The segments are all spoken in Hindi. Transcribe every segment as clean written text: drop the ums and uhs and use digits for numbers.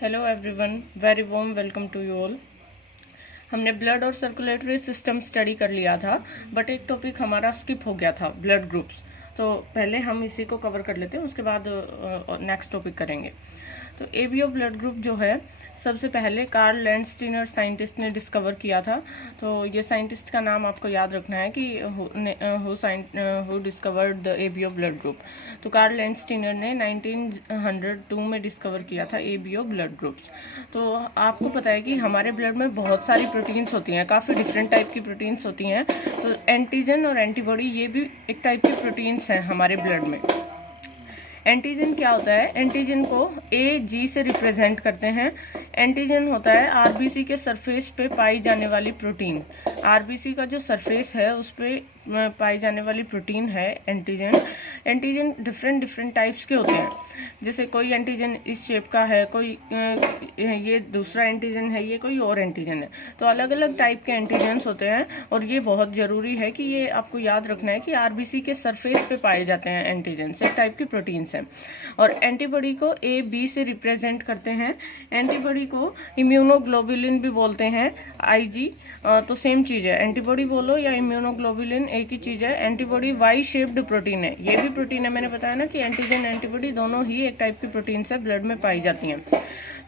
Hello everyone, very warm welcome to you all. हमने ब्लड और सर्कुलेटरी सिस्टम स्टडी कर लिया था, बट एक टॉपिक हमारा स्किप हो गया था, ब्लड ग्रुप्स। तो पहले हम इसी को कवर कर लेते हैं, उसके बाद नेक्स्ट टॉपिक करेंगे। तो एबीओ ब्लड ग्रुप जो है, सबसे पहले कार्ल लैंडस्टीनर साइंटिस्ट ने डिस्कवर किया था। तो ये साइंटिस्ट का नाम आपको याद रखना है कि who discovered the ABO blood group. तो कार्ल लैंडस्टीनर ने 1902 में डिस्कवर किया था एबीओ ब्लड ग्रुप्स। तो आपको पता है कि हमारे ब्लड में बहुत सारी प्रोटीन्स होती हैं, काफ़ी डिफरेंट टाइप की प्रोटीन्स होती हैं। तो एंटीजन और एंटीबॉडी ये भी एक टाइप की प्रोटीन्स हैं हमारे ब्लड में। एंटीजन क्या होता है? एंटीजन को AG से रिप्रेजेंट करते हैं। एंटीजन होता है आरबीसी के सरफेस पे पाई जाने वाली प्रोटीन। आरबीसी का जो सरफेस है उस पे पाई जाने वाली प्रोटीन है एंटीजन। एंटीजन डिफरेंट टाइप्स के होते हैं। जैसे कोई एंटीजन इस शेप का है, कोई ये दूसरा एंटीजन है, ये कोई और एंटीजन है। तो अलग अलग टाइप के एंटीजन्स होते हैं, और ये बहुत ज़रूरी है कि ये आपको याद रखना है कि आरबीसी के सरफेस पे पाए जाते हैं एंटीजन्स, एक टाइप की प्रोटीन्स हैं। और एंटीबॉडी को AB से रिप्रेजेंट करते हैं। एंटीबॉडी को इम्यूनोग्लोबुलिन भी बोलते हैं, IG। तो सेम चीज़ है, एंटीबॉडी बोलो या इम्यूनोग्लोबुलिन एक ही चीज़ है। एंटीबॉडी वाई शेप्ड प्रोटीन है, ये भी प्रोटीन है। मैंने बताया ना कि एंटीजन एंटीबॉडी दोनों ही एक टाइप की प्रोटीन्स है, ब्लड में पाई जाती हैं।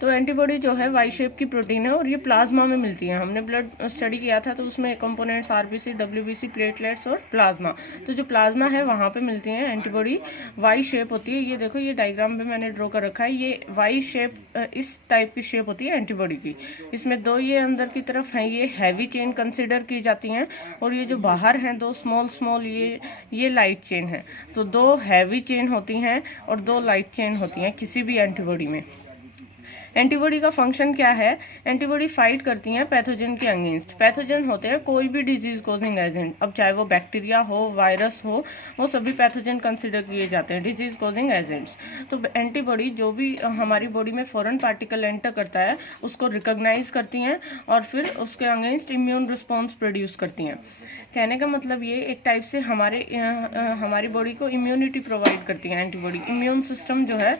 तो एंटीबॉडी जो है वाई शेप की प्रोटीन है, और ये प्लाज्मा में मिलती है। हमने ब्लड स्टडी किया था तो उसमें कंपोनेंट्स आरबीसी, WBC, प्लेटलेट्स और प्लाज्मा। तो जो प्लाज्मा है वहाँ पे मिलती हैं एंटीबॉडी, वाई शेप होती है। ये देखो, ये डायग्राम पे मैंने ड्रॉ कर रखा है। ये वाई शेप, इस टाइप की शेप होती है एंटीबॉडी की। इसमें दो ये अंदर की तरफ हैं, ये हैवी चेन कंसिडर की जाती हैं, और ये जो बाहर हैं दो स्मॉल ये लाइट चेन है। तो दो हैवी चेन होती हैं और दो लाइट चेन होती हैं किसी भी एंटीबॉडी में। एंटीबॉडी का फंक्शन क्या है? एंटीबॉडी फाइट करती हैं पैथोजन के अगेंस्ट। पैथोजन होते हैं कोई भी डिजीज कॉजिंग एजेंट, अब चाहे वो बैक्टीरिया हो, वायरस हो, वो सभी पैथोजन कंसिडर किए जाते हैं डिजीज कॉजिंग एजेंट्स। तो एंटीबॉडी जो भी हमारी बॉडी में फॉरेन पार्टिकल एंटर करता है उसको रिकॉग्नाइज करती हैं, और फिर उसके अगेंस्ट इम्यून रिस्पॉन्स प्रोड्यूस करती हैं। कहने का मतलब ये एक टाइप से हमारी बॉडी को इम्यूनिटी प्रोवाइड करती है एंटीबॉडी। इम्यून सिस्टम जो है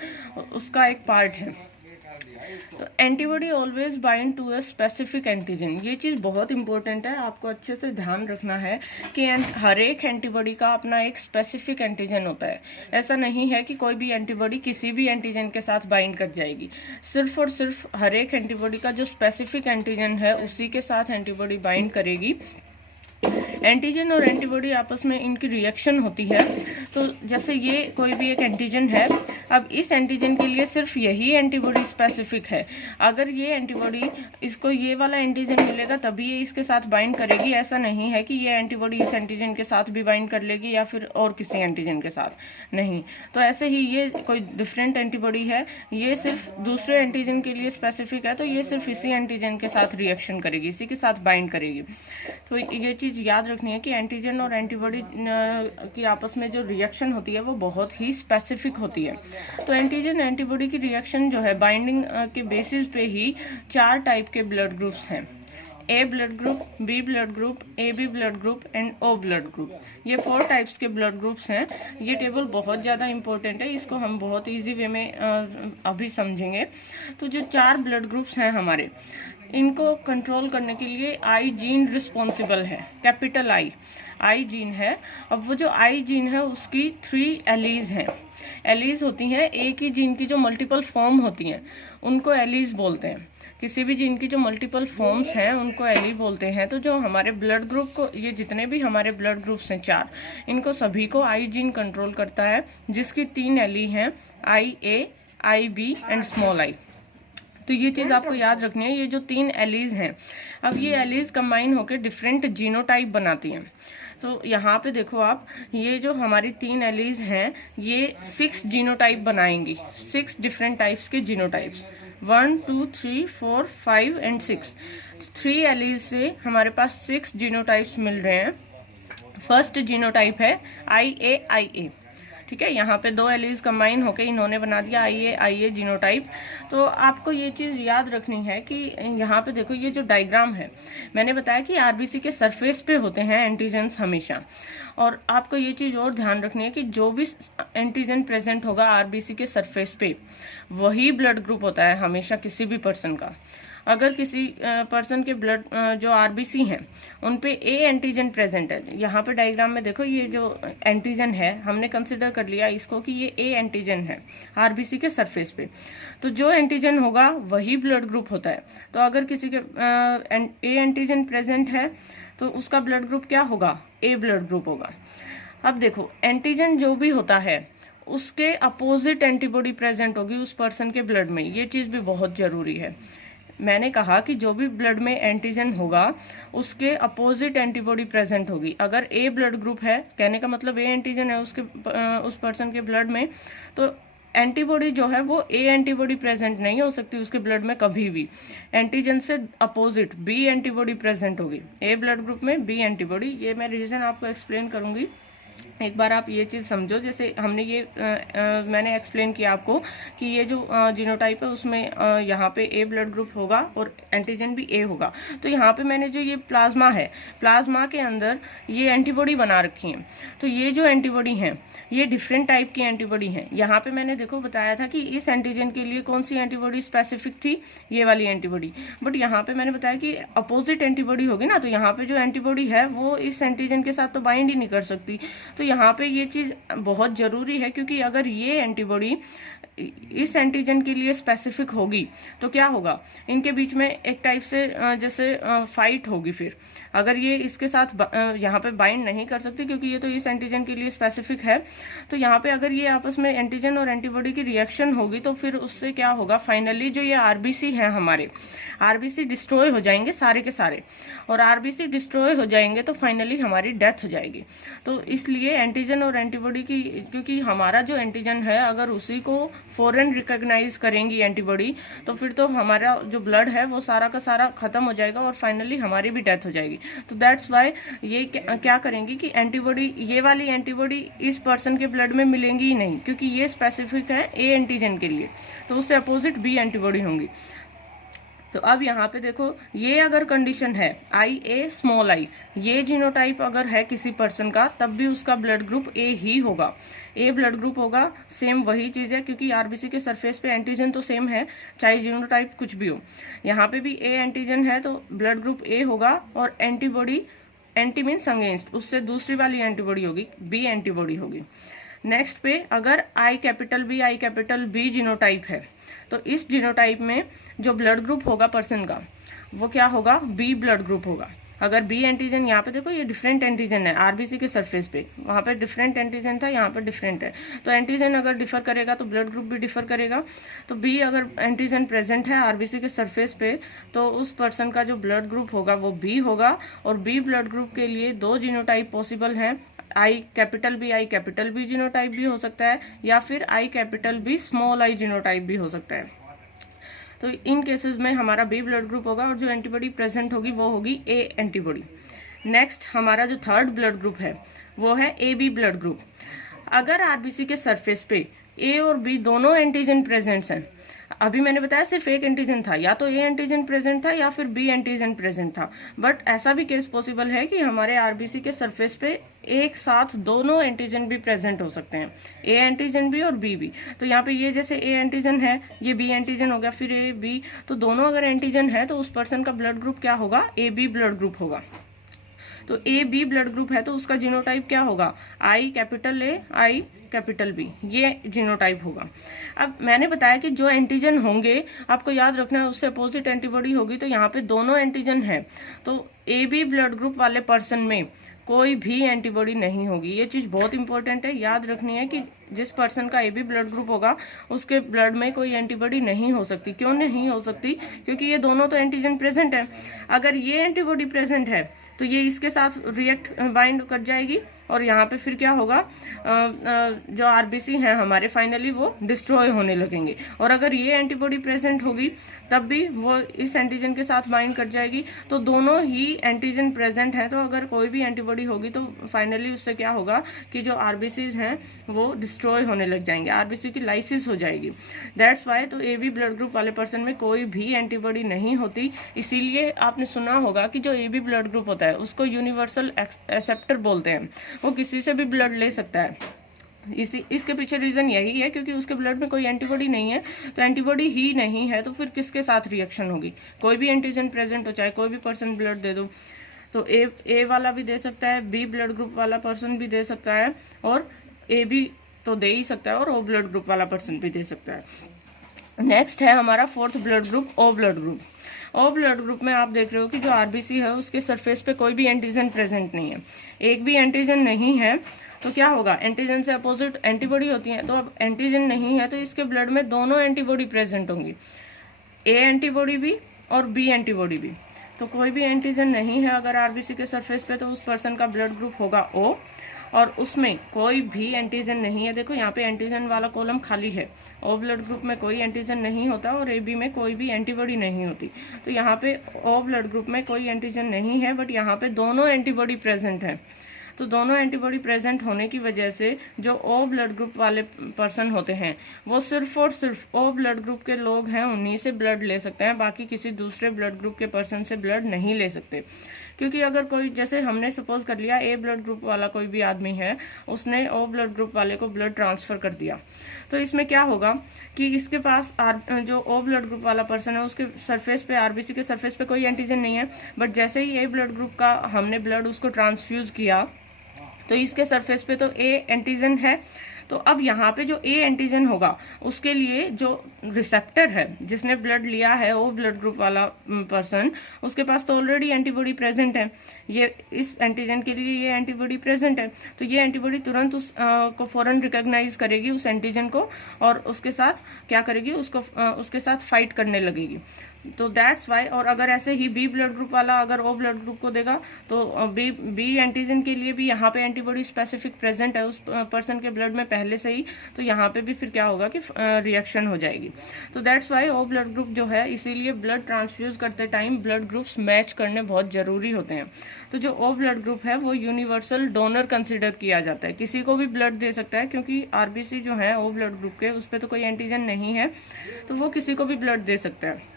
उसका एक पार्ट है। तो antibody always bind to a specific antigen. ये चीज़ बहुत इंपॉर्टेंट है, आपको अच्छे से ध्यान रखना है कि हर एक एंटीबॉडी का अपना एक स्पेसिफिक एंटीजन होता है। ऐसा नहीं है कि कोई भी एंटीबॉडी किसी भी एंटीजन के साथ बाइंड कर जाएगी। सिर्फ और सिर्फ हर एक एंटीबॉडी का जो स्पेसिफिक एंटीजन है उसी के साथ एंटीबॉडी बाइंड करेगी। एंटीजन और एंटीबॉडी आपस में इनकी रिएक्शन होती है। तो जैसे ये कोई भी एक एंटीजन है, अब इस एंटीजन के लिए सिर्फ यही एंटीबॉडी स्पेसिफिक है। अगर ये एंटीबॉडी, इसको ये वाला एंटीजन मिलेगा तभी ये इसके साथ बाइंड करेगी। ऐसा नहीं है कि ये एंटीबॉडी इस एंटीजन के साथ भी बाइंड कर लेगी या फिर और किसी एंटीजन के साथ, नहीं। तो ऐसे ही ये कोई डिफरेंट एंटीबॉडी है, ये सिर्फ दूसरे एंटीजन के लिए स्पेसिफिक है, तो ये सिर्फ इसी एंटीजन के साथ रिएक्शन करेगी, इसी के साथ बाइंड करेगी। तो ये चीज़ याद रखनी है कि एंटीजन और एंटीबॉडी की आपस में जो रिएक्शन होती है वो बहुत ही स्पेसिफिक होती है। तो एंटीजन एंटीबॉडी की रिएक्शन जो है, बाइंडिंग के बेसिस पे ही 4 टाइप के ब्लड ग्रुप्स हैं। A blood group, B blood group, AB blood group and O blood group. ये 4 टाइप्स के ब्लड ग्रुप्स हैं। ये टेबल बहुत ज़्यादा इंपॉर्टेंट है, इसको हम बहुत इजी वे में अभी समझेंगे। तो जो 4 ब्लड ग्रुप्स हैं हमारे, इनको कंट्रोल करने के लिए I जीन रिस्पॉन्सिबल है, कैपिटल I जीन है। अब वो जो I जीन है उसकी 3 एलीज हैं। एलीज होती हैं एक ही जीन की जो मल्टीपल फॉर्म होती हैं उनको एलीज बोलते हैं। किसी भी जीन की जो मल्टीपल फॉर्म्स हैं उनको एली बोलते हैं। तो जो हमारे ब्लड ग्रुप को, ये जितने भी हमारे ब्लड ग्रुप्स हैं 4, इनको सभी को I जीन कंट्रोल करता है, जिसकी 3 एली हैं, IA, IB and small I। तो ये चीज़ आपको याद रखनी है, ये जो 3 एलीज हैं, अब ये एलीज कंबाइन होकर डिफरेंट जीनोटाइप बनाती हैं। तो यहाँ पे देखो आप, ये जो हमारी 3 एलीज हैं ये 6 जीनोटाइप बनाएंगी, 6 डिफरेंट टाइप्स के जीनोटाइप्स, 1, 2, 3, 4, 5 एंड 6। 3 एलीज से हमारे पास 6 जीनोटाइप्स मिल रहे हैं। फर्स्ट जीनोटाइप है IA। ठीक है। यहाँ पे 2 एलीज कंबाइन होके इन्होंने बना दिया IA जीनोटाइप। तो आपको ये चीज़ याद रखनी है कि यहाँ पे देखो ये जो डायग्राम है, मैंने बताया कि आरबीसी के सरफेस पे होते हैं एंटीजन्स हमेशा। और आपको ये चीज़ और ध्यान रखनी है कि जो भी एंटीजन प्रेजेंट होगा आरबीसी के सरफेस पे, वही ब्लड ग्रुप होता है हमेशा किसी भी पर्सन का। अगर किसी पर्सन के ब्लड जो आरबीसी हैं उन पे ए एंटीजन प्रेजेंट है, यहाँ पे डायग्राम में देखो ये जो एंटीजन है हमने कंसिडर कर लिया इसको कि ये ए एंटीजन है आरबीसी के सरफेस पे, तो जो एंटीजन होगा वही ब्लड ग्रुप होता है। तो अगर किसी के ए एंटीजन प्रेजेंट है तो उसका ब्लड ग्रुप क्या होगा, ए ब्लड ग्रुप होगा। अब देखो एंटीजन जो भी होता है उसके अपोजिट एंटीबॉडी प्रेजेंट होगी उस पर्सन के ब्लड में, ये चीज़ भी बहुत ज़रूरी है। मैंने कहा कि जो भी ब्लड में एंटीजन होगा उसके अपोजिट एंटीबॉडी प्रेजेंट होगी। अगर ए ब्लड ग्रुप है, कहने का मतलब ए एंटीजन है उस पर्सन के ब्लड में, तो एंटीबॉडी जो है वो ए एंटीबॉडी प्रेजेंट नहीं हो सकती उसके ब्लड में कभी भी। एंटीजन से अपोजिट बी एंटीबॉडी प्रेजेंट होगी, ए ब्लड ग्रुप में बी एंटीबॉडी। ये मैं रीज़न आपको एक्सप्लेन करूँगी, एक बार आप ये चीज़ समझो। जैसे हमने ये मैंने एक्सप्लेन किया आपको कि ये जो जीनोटाइप है उसमें यहाँ पे ए ब्लड ग्रुप होगा और एंटीजन भी ए होगा। तो यहाँ पे मैंने जो ये प्लाज्मा है, प्लाज्मा के अंदर ये एंटीबॉडी बना रखी है। तो ये जो एंटीबॉडी हैं ये डिफरेंट टाइप की एंटीबॉडी हैं। यहाँ पे मैंने देखो बताया था कि इस एंटीजन के लिए कौन सी एंटीबॉडी स्पेसिफिक थी, ये वाली एंटीबॉडी। बट यहाँ पे मैंने बताया कि अपोजिट एंटीबॉडी होगी ना, तो यहाँ पे जो एंटीबॉडी है वो इस एंटीजन के साथ तो बाइंड ही नहीं कर सकती। तो यहाँ पे ये चीज़ बहुत ज़रूरी है, क्योंकि अगर ये एंटीबॉडी इस एंटीजन के लिए स्पेसिफिक होगी तो क्या होगा, इनके बीच में एक टाइप से जैसे फाइट होगी। फिर अगर ये इसके साथ यहाँ पे बाइंड नहीं कर सकती क्योंकि ये तो इस एंटीजन के लिए स्पेसिफिक है, तो यहाँ पे अगर ये आपस में एंटीजन और एंटीबॉडी की रिएक्शन होगी तो फिर उससे क्या होगा, फाइनली जो ये आरबीसी हैं हमारे, आरबीसी डिस्ट्रॉय हो जाएंगे सारे के सारे। और आरबीसी डिस्ट्रॉय हो जाएंगे तो फाइनली हमारी डेथ हो जाएगी। तो इसलिए एंटीजन और एंटीबॉडी की, क्योंकि हमारा जो एंटीजन है अगर उसी को फॉरेन रिकॉग्नाइज करेंगी एंटीबॉडी तो फिर तो हमारा जो ब्लड है वो सारा का सारा खत्म हो जाएगा और फाइनली हमारी भी डेथ हो जाएगी। तो दैट्स वाई ये क्या करेंगी कि एंटीबॉडी, ये वाली एंटीबॉडी इस पर्सन के ब्लड में मिलेंगी ही नहीं, क्योंकि ये स्पेसिफिक है ए एंटीजन के लिए, तो उससे अपोजिट बी एंटीबॉडी होंगी। तो अब यहाँ पे देखो ये अगर कंडीशन है IA स्मॉल आई, ये जीनोटाइप अगर है किसी पर्सन का तब भी उसका ब्लड ग्रुप ए ही होगा, ए ब्लड ग्रुप होगा। सेम वही चीज़ है क्योंकि आरबीसी के सरफेस पे एंटीजन तो सेम है चाहे जीनोटाइप कुछ भी हो। यहाँ पे भी ए एंटीजन है तो ब्लड ग्रुप ए होगा और एंटीबॉडी, एंटी मीन्स अगेंस्ट, उससे दूसरी वाली एंटीबॉडी होगी बी एंटीबॉडी होगी। नेक्स्ट पे अगर I कैपिटल बी जीनोटाइप है तो इस जीनोटाइप में जो ब्लड ग्रुप होगा पर्सन का वो क्या होगा, बी ब्लड ग्रुप होगा। अगर बी एंटीजन, यहाँ पे देखो ये डिफरेंट एंटीजन है आरबीसी के सरफेस पे, वहाँ पे डिफरेंट एंटीजन था, यहाँ पे डिफरेंट है। तो एंटीजन अगर डिफर करेगा तो ब्लड ग्रुप भी डिफर करेगा। तो बी अगर एंटीजन प्रेजेंट है आरबीसी के सरफेस पे तो उस पर्सन का जो ब्लड ग्रुप होगा वो बी होगा। और बी ब्लड ग्रुप के लिए 2 जीनोटाइप पॉसिबल हैं, I कैपिटल बी जीनोटाइप भी हो सकता है या फिर I capital B small I genotype भी हो सकता है। तो इन केसेस में हमारा बी ब्लड ग्रुप होगा और जो एंटीबॉडी प्रेजेंट होगी वो होगी ए एंटीबॉडी। नेक्स्ट हमारा जो थर्ड ब्लड ग्रुप है वो है AB ब्लड ग्रुप। अगर आरबीसी के सरफेस पे ए और बी दोनों एंटीजन प्रेजेंट्स हैं, अभी मैंने बताया सिर्फ एक एंटीजन था, या तो ए एंटीजन प्रेजेंट था या फिर बी एंटीजन प्रेजेंट था, बट ऐसा भी केस पॉसिबल है कि हमारे आरबीसी के सरफेस पे एक साथ दोनों एंटीजन भी प्रेजेंट हो सकते हैं, ए एंटीजन भी और बी भी। तो यहाँ पे ये जैसे ए एंटीजन है, ये बी एंटीजन हो गया, फिर ए बी, तो दोनों अगर एंटीजन है तो उस पर्सन का ब्लड ग्रुप क्या होगा, AB ब्लड ग्रुप होगा। तो AB ब्लड ग्रुप है तो उसका जीनोटाइप क्या होगा, I capital A I capital B, ये जीनोटाइप होगा। अब मैंने बताया कि जो एंटीजन होंगे आपको याद रखना है उससे अपोजिट एंटीबॉडी होगी। तो यहाँ पे दोनों एंटीजन है तो AB ब्लड ग्रुप वाले पर्सन में कोई भी एंटीबॉडी नहीं होगी। ये चीज़ बहुत इंपॉर्टेंट है, याद रखनी है कि जिस पर्सन का AB ब्लड ग्रुप होगा उसके ब्लड में कोई एंटीबॉडी नहीं हो सकती। क्यों नहीं हो सकती, क्योंकि ये दोनों तो एंटीजन प्रेजेंट है। अगर ये एंटीबॉडी प्रेजेंट है तो ये इसके साथ रिएक्ट बाइंड कर जाएगी और यहाँ पे फिर क्या होगा, जो आरबीसी हैं हमारे फाइनली वो डिस्ट्रॉय होने लगेंगे। और अगर ये एंटीबॉडी प्रेजेंट होगी तब भी वो इस एंटीजन के साथ बाइंड कर जाएगी। तो दोनों ही एंटीजन प्रेजेंट हैं, तो अगर कोई भी एंटीबॉडी होगी तो फाइनली उससे क्या होगा कि जो आरबीसीज हैं वो डिस्ट्रॉय होने लग जाएंगे, आरबीसी की लाइसिस हो जाएगी। दैट्स वाई तो ए बी ब्लड ग्रुप वाले पर्सन में कोई भी एंटीबॉडी नहीं होती। इसीलिए आपने सुना होगा कि जो ए बी ब्लड ग्रुप होता है उसको यूनिवर्सल एक्सेप्टर बोलते हैं, वो किसी से भी ब्लड ले सकता है। इसके पीछे रीज़न यही है क्योंकि उसके ब्लड में कोई एंटीबॉडी नहीं है, तो एंटीबॉडी ही नहीं है तो फिर किसके साथ रिएक्शन होगी। कोई भी एंटीजन प्रेजेंट हो, चाहे कोई भी पर्सन ब्लड दे दो, तो ए वाला भी दे सकता है, बी ब्लड ग्रुप वाला पर्सन भी दे सकता है, और ए बी तो दे ही सकता है, और ओ ब्लड ग्रुप वाला पर्सन भी दे सकता है। नेक्स्ट है हमारा fourth blood group, O blood group. O blood group में आप देख रहे हो कि जो आरबीसी है उसके सरफेस पे कोई भी एंटीजन प्रेजेंट नहीं है, एक भी एंटीजन नहीं है, तो क्या होगा, एंटीजन से अपोजिट एंटीबॉडी होती है, तो अब एंटीजन नहीं है तो इसके ब्लड में दोनों एंटीबॉडी प्रेजेंट होंगी, ए एंटीबॉडी भी और बी एंटीबॉडी भी। तो कोई भी एंटीजन नहीं है अगर आरबीसी के सरफेस पे, तो उस पर्सन का ब्लड ग्रुप होगा ओ, और उसमें कोई भी एंटीजन नहीं है। देखो यहाँ पे एंटीजन वाला कॉलम खाली है, ओ ब्लड ग्रुप में कोई एंटीजन नहीं होता और ए बी में कोई भी एंटीबॉडी नहीं होती। तो यहाँ पे ओ ब्लड ग्रुप में कोई एंटीजन नहीं है, बट यहाँ पे दोनों एंटीबॉडी प्रेजेंट है। तो दोनों एंटीबॉडी प्रेजेंट होने की वजह से जो ओ ब्लड ग्रुप वाले पर्सन होते हैं वो सिर्फ और सिर्फ ओ ब्लड ग्रुप के लोग हैं, उन्हीं से ब्लड ले सकते हैं, बाकी किसी दूसरे ब्लड ग्रुप के पर्सन से ब्लड नहीं ले सकते। क्योंकि अगर कोई, जैसे हमने सपोज कर लिया ए ब्लड ग्रुप वाला कोई भी आदमी है, उसने ओ ब्लड ग्रुप वाले को ब्लड ट्रांसफ़र कर दिया, तो इसमें क्या होगा कि इसके पास जो ओ ब्लड ग्रुप वाला पर्सन है उसके सरफेस पे, आरबीसी के सरफेस पे कोई एंटीजन नहीं है, बट जैसे ही ए ब्लड ग्रुप का हमने ब्लड उसको ट्रांसफ्यूज किया तो इसके सरफेस पे तो ए एंटीजन है। तो अब यहाँ पे जो ए एंटीजन होगा उसके लिए जो रिसेप्टर है जिसने ब्लड लिया है, ओ ब्लड ग्रुप वाला पर्सन, उसके पास तो ऑलरेडी एंटीबॉडी प्रेजेंट है, ये इस एंटीजन के लिए ये एंटीबॉडी प्रेजेंट है, तो ये एंटीबॉडी तुरंत उस को फौरन रिकॉग्नाइज करेगी उस एंटीजन को, और उसके साथ क्या करेगी, उसके साथ फाइट करने लगेगी। तो दैट्स वाई। और अगर ऐसे ही बी ब्लड ग्रुप वाला अगर ओ ब्लड ग्रुप को देगा तो बी एंटीजन के लिए भी यहाँ पे एंटीबॉडी स्पेसिफिक प्रेजेंट है उस पर्सन के ब्लड में पहले से ही, तो यहाँ पे भी फिर क्या होगा कि रिएक्शन हो जाएगी। तो that's why O blood group जो है, इसीलिए ब्लड ट्रांसफ्यूज करते टाइम ब्लड ग्रुप्स मैच करने बहुत ज़रूरी होते हैं। तो जो ओ ब्लड ग्रुप है वो यूनिवर्सल डोनर कंसिडर किया जाता है, किसी को भी ब्लड दे सकता है, क्योंकि आरबीसी जो है ओ ब्लड ग्रुप के, उस पर तो कोई एंटीजन नहीं है, तो वो किसी को भी ब्लड दे सकता है।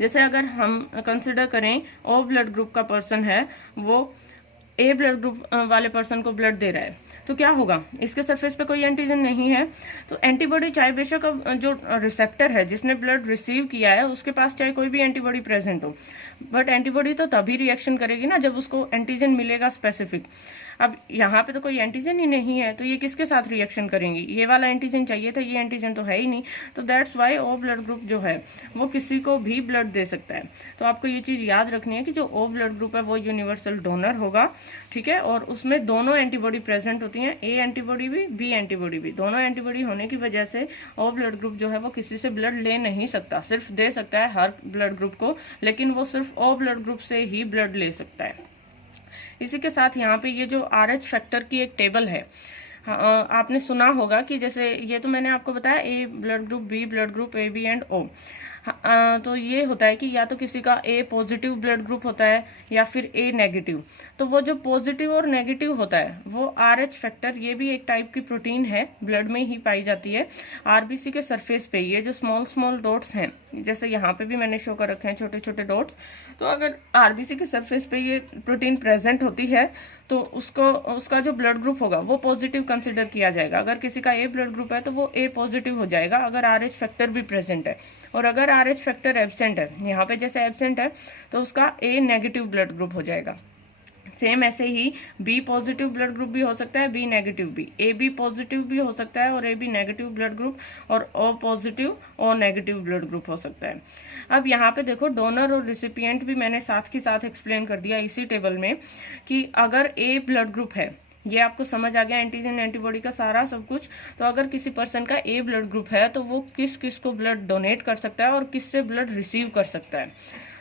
जैसे अगर हम कंसिडर करें ओ ब्लड ग्रुप का पर्सन है, वो ए ब्लड ग्रुप वाले पर्सन को ब्लड दे रहा है, तो क्या होगा, इसके सरफेस पे कोई एंटीजन नहीं है, तो एंटीबॉडी चाहे बेशक जो रिसेप्टर है जिसने ब्लड रिसीव किया है उसके पास चाहे कोई भी एंटीबॉडी प्रेजेंट हो, बट एंटीबॉडी तो तभी रिएक्शन करेगी ना जब उसको एंटीजन मिलेगा स्पेसिफिक। अब यहाँ पे तो कोई एंटीजन ही नहीं है, तो ये किसके साथ रिएक्शन करेंगी, ये वाला एंटीजन चाहिए था, ये एंटीजन तो है ही नहीं। तो that's why O blood group जो है वो किसी को भी ब्लड दे सकता है। तो आपको ये चीज़ याद रखनी है कि जो ओ ब्लड ग्रुप है वो यूनिवर्सल डोनर होगा, ठीक है, और उसमें दोनों एंटीबॉडी प्रेजेंट होती हैं, ए एंटीबॉडी भी बी एंटीबॉडी भी। दोनों एंटीबॉडी होने की वजह से ओ ब्लड ग्रुप जो है वो किसी से ब्लड ले नहीं सकता, सिर्फ दे सकता है हर ब्लड ग्रुप को, लेकिन वो सिर्फ ओ ब्लड ग्रुप से ही ब्लड ले सकता है। इसी के साथ यहाँ पे ये जो RH फैक्टर की एक टेबल है, आपने सुना होगा कि जैसे ये तो मैंने आपको बताया A blood group, B blood group, A B and O. तो ये होता है कि या तो किसी का ए पॉजिटिव ब्लड ग्रुप होता है या फिर ए नेगेटिव। तो वो जो पॉजिटिव और नेगेटिव होता है वो RH फैक्टर, ये भी एक टाइप की प्रोटीन है, ब्लड में ही पाई जाती है। आरबीसी के सरफेस पे ये जो स्मॉल स्मॉल डॉट्स हैं, जैसे यहाँ पे भी मैंने शो कर रखे हैं छोटे छोटे डॉट्स, तो अगर आरबीसी के सरफेस पे ये प्रोटीन प्रेजेंट होती है तो उसका जो ब्लड ग्रुप होगा वो पॉजिटिव कंसिडर किया जाएगा। अगर किसी का ए ब्लड ग्रुप है तो वो ए पॉजिटिव हो जाएगा अगर RH फैक्टर भी प्रेजेंट है, और अगर RH फैक्टर एब्सेंट है, यहाँ पे जैसे एब्सेंट है, तो उसका ए नेगेटिव ब्लड ग्रुप हो जाएगा। सेम ऐसे ही बी पॉजिटिव ब्लड ग्रुप भी हो सकता है, बी नेगेटिव भी, ए बी पॉजिटिव भी हो सकता है और A B negative blood group, और O positive O negative blood group हो सकता है। अब यहाँ पे देखो डोनर और रिसिपिएंट भी मैंने साथ ही साथ एक्सप्लेन कर दिया इसी टेबल में, कि अगर ए ब्लड ग्रुप है, ये आपको समझ आ गया एंटीजन एंटीबॉडी का सारा सब कुछ, तो अगर किसी पर्सन का ए ब्लड ग्रुप है तो वो किस किस को ब्लड डोनेट कर सकता है और किससे ब्लड रिसीव कर सकता है।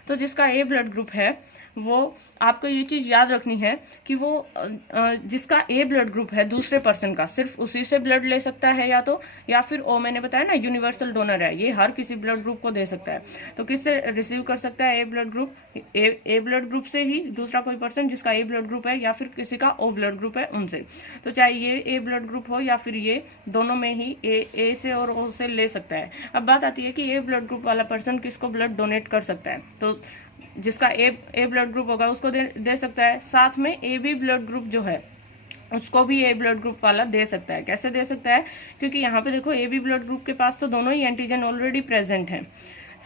तो जिसका ए ब्लड ग्रुप है वो आपको ये चीज़ याद रखनी है कि वो जिसका ए ब्लड ग्रुप है दूसरे पर्सन का, सिर्फ उसी से ब्लड ले सकता है या फिर ओ, मैंने बताया ना यूनिवर्सल डोनर है, ये हर किसी ब्लड ग्रुप को दे सकता है। तो किससे रिसीव कर सकता है ए ब्लड ग्रुप? ए ब्लड ग्रुप से ही दूसरा कोई पर्सन जिसका ए ब्लड ग्रुप है या फिर किसी का ओ ब्लड ग्रुप है उनसे। तो चाहे ये ए ब्लड ग्रुप हो या फिर ये, दोनों में ही ए से और ओ से ले सकता है। अब बात आती है कि ए ब्लड ग्रुप वाला पर्सन किसको ब्लड डोनेट कर सकता है। तो जिसका ए ब्लड ग्रुप होगा उसको दे सकता है। साथ में ए बी ब्लड ग्रुप जो है उसको भी ए ब्लड ग्रुप वाला दे सकता है। कैसे दे सकता है? क्योंकि यहाँ पे देखो ए बी ब्लड ग्रुप के पास तो दोनों ही एंटीजन ऑलरेडी प्रेजेंट है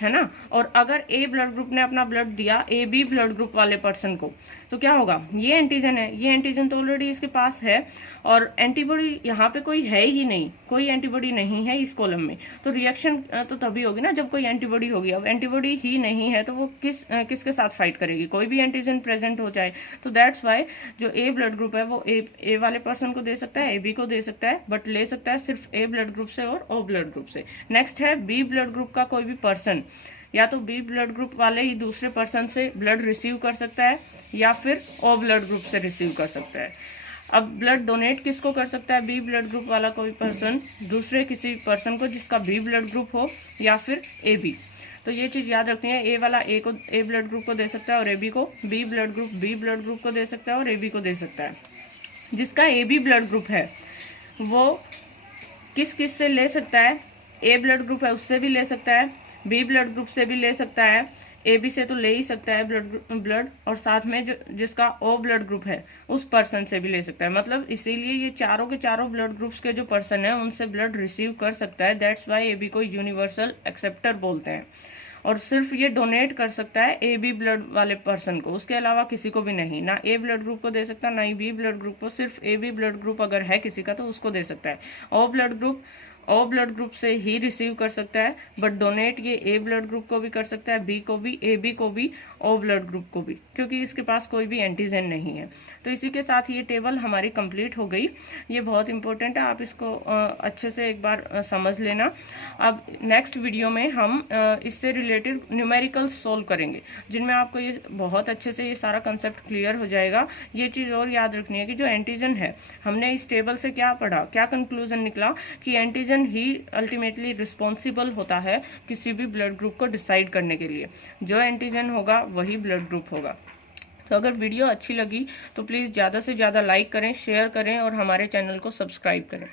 ना। और अगर ए ब्लड ग्रुप ने अपना ब्लड दिया ए बी ब्लड ग्रुप वाले पर्सन को, तो क्या होगा? ये एंटीजन है, ये एंटीजन तो ऑलरेडी इसके पास है और एंटीबॉडी यहाँ पे कोई है ही नहीं, कोई एंटीबॉडी नहीं है इस कॉलम में। तो रिएक्शन तो तभी होगी ना जब कोई एंटीबॉडी होगी। अब एंटीबॉडी ही नहीं है तो वो किसके साथ फाइट करेगी? कोई भी एंटीजन प्रेजेंट हो जाए। तो दैट्स वाई जो ए ब्लड ग्रुप है वो ए वाले पर्सन को दे सकता है, ए बी को दे सकता है, बट ले सकता है सिर्फ ए ब्लड ग्रुप से और ओ ब्लड ग्रुप से। नेक्स्ट है बी ब्लड ग्रुप का कोई भी पर्सन, या तो बी ब्लड ग्रुप वाले ही दूसरे पर्सन से ब्लड रिसीव कर सकता है या फिर ओ ब्लड ग्रुप से रिसीव कर सकता है। अब ब्लड डोनेट किसको कर सकता है? बी ब्लड ग्रुप वाला कोई पर्सन दूसरे किसी पर्सन को जिसका बी ब्लड ग्रुप हो या फिर ए बी। तो ये चीज़ याद रखनी है, ए वाला ए ब्लड ग्रुप को दे सकता है और ए बी को बी ब्लड ग्रुप को दे सकता है और ए बी को दे सकता है। जिसका ए बी ब्लड ग्रुप है वो किस से ले सकता है? ए ब्लड ग्रुप है उससे भी ले सकता है, बी ब्लड ग्रुप से भी ले सकता है, ए बी से तो ले ही सकता है ब्लड, और साथ में जिसका ओ ब्लड ग्रुप है उस पर्सन से भी ले सकता है। मतलब इसीलिए ये चारों के चारों ब्लड ग्रुप्स के जो पर्सन है उनसे ब्लड रिसीव कर सकता है। दैट्स वाई ए बी को यूनिवर्सल एक्सेप्टर बोलते हैं। और सिर्फ ये डोनेट कर सकता है ए बी ब्लड वाले पर्सन को, उसके अलावा किसी को भी नहीं। ना ए ब्लड ग्रुप को दे सकता, ना ही बी ब्लड ग्रुप को, सिर्फ ए बी ब्लड ग्रुप अगर है किसी का तो उसको दे सकता है। ओ ब्लड ग्रुप से ही रिसीव कर सकता है, बट डोनेट ये ए ब्लड ग्रुप को भी कर सकता है, बी को भी, ए बी को भी, ओ ब्लड ग्रुप को भी, क्योंकि इसके पास कोई भी एंटीजन नहीं है। तो इसी के साथ ये टेबल हमारी कंप्लीट हो गई। ये बहुत इंपॉर्टेंट है, आप इसको अच्छे से एक बार समझ लेना। अब नेक्स्ट वीडियो में हम इससे रिलेटेड न्यूमेरिकल्स सोल्व करेंगे, जिनमें आपको ये बहुत अच्छे से ये सारा कंसेप्ट क्लियर हो जाएगा। ये चीज़ और याद रखनी है कि जो एंटीजन है, हमने इस टेबल से क्या पढ़ा, क्या कंक्लूजन निकला कि एंटीजन ही अल्टीमेटली रिस्पॉन्सिबल होता है किसी भी ब्लड ग्रुप को डिसाइड करने के लिए। जो एंटीजन होगा वही ब्लड ग्रुप होगा। तो अगर वीडियो अच्छी लगी तो प्लीज़ ज़्यादा से ज़्यादा लाइक करें, शेयर करें और हमारे चैनल को सब्सक्राइब करें।